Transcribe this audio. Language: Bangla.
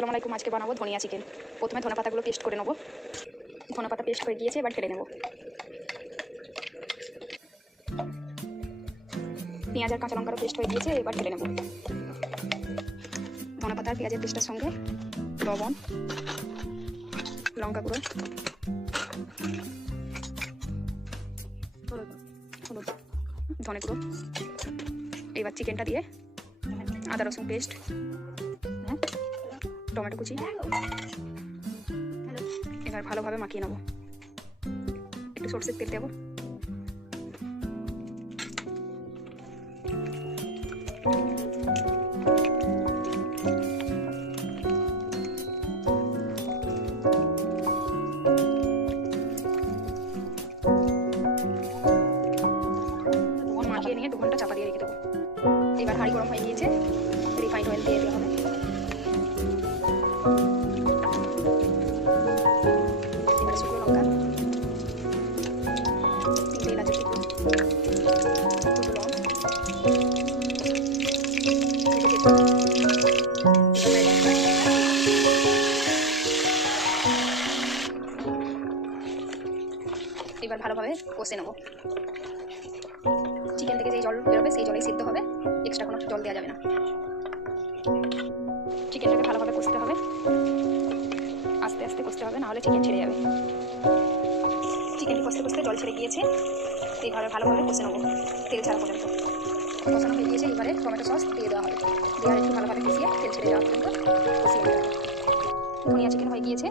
আসসালামু আলাইকুম। আজকে বানাবো ধনিয়া চিকেন। প্রথমে ধনে পাতাগুলো পেস্ট করে নেবো। ধনে পাতা পেস্ট হয়ে গিয়েছে, এবার ঢেলে নেব। পেঁয়াজ আর কাঁচা লঙ্কারও পেস্ট হয়ে গিয়েছে, এবার ঢেলে নেব। ধনে পাতা আর পেঁয়াজের পেস্টের সঙ্গে লবণ, লঙ্কা গুঁড়ো, হলুদ, ধনে গুঁড়ো। এবার চিকেনটা দিয়ে আদা রসুন পেস্ট, টমেটো কুচি, এবার ভালোভাবে মাখিয়ে নেব। একটু সরষের তেল দেবো। মাখিয়ে নিয়ে 2 ঘন্টা চাপা দিয়ে রেখে দেবো। এবার হাঁড়ি গরম হয়ে গিয়েছে, রিফাইন্ড অয়েল দিয়ে দেওয়া হবে। এবার শুকনো লঙ্কা, 3টে এলাচের টুকরো, দুটো লং, এবার ভালোভাবে কষে নেব। চিকেন থেকে যেই জল বেরোবে সেই জলেই সিদ্ধ হবে, এক্সট্রা কোনো জল দেওয়া যাবে না। চিকেনটাকে ভালোভাবে কষতে হবে, আস্তে আস্তে কষতে হবে, নাহলে চিকেন ছেড়ে যাবে। চিকেনটি কষতে কষতে জল ছেড়ে গিয়েছে, এইভাবে ভালোভাবে কষে নেবো তেল ছাড়া পর্যন্ত। কষানো হয়ে গিয়েছে, এবারে টমেটো সস দিয়ে দেওয়া হবে। দিয়ে একটু ভালোভাবে কষিয়ে তেল ছেড়ে যাওয়া পর্যন্ত কষিয়ে দেওয়া হবে। ধনিয়া চিকেন হয়ে গিয়েছে।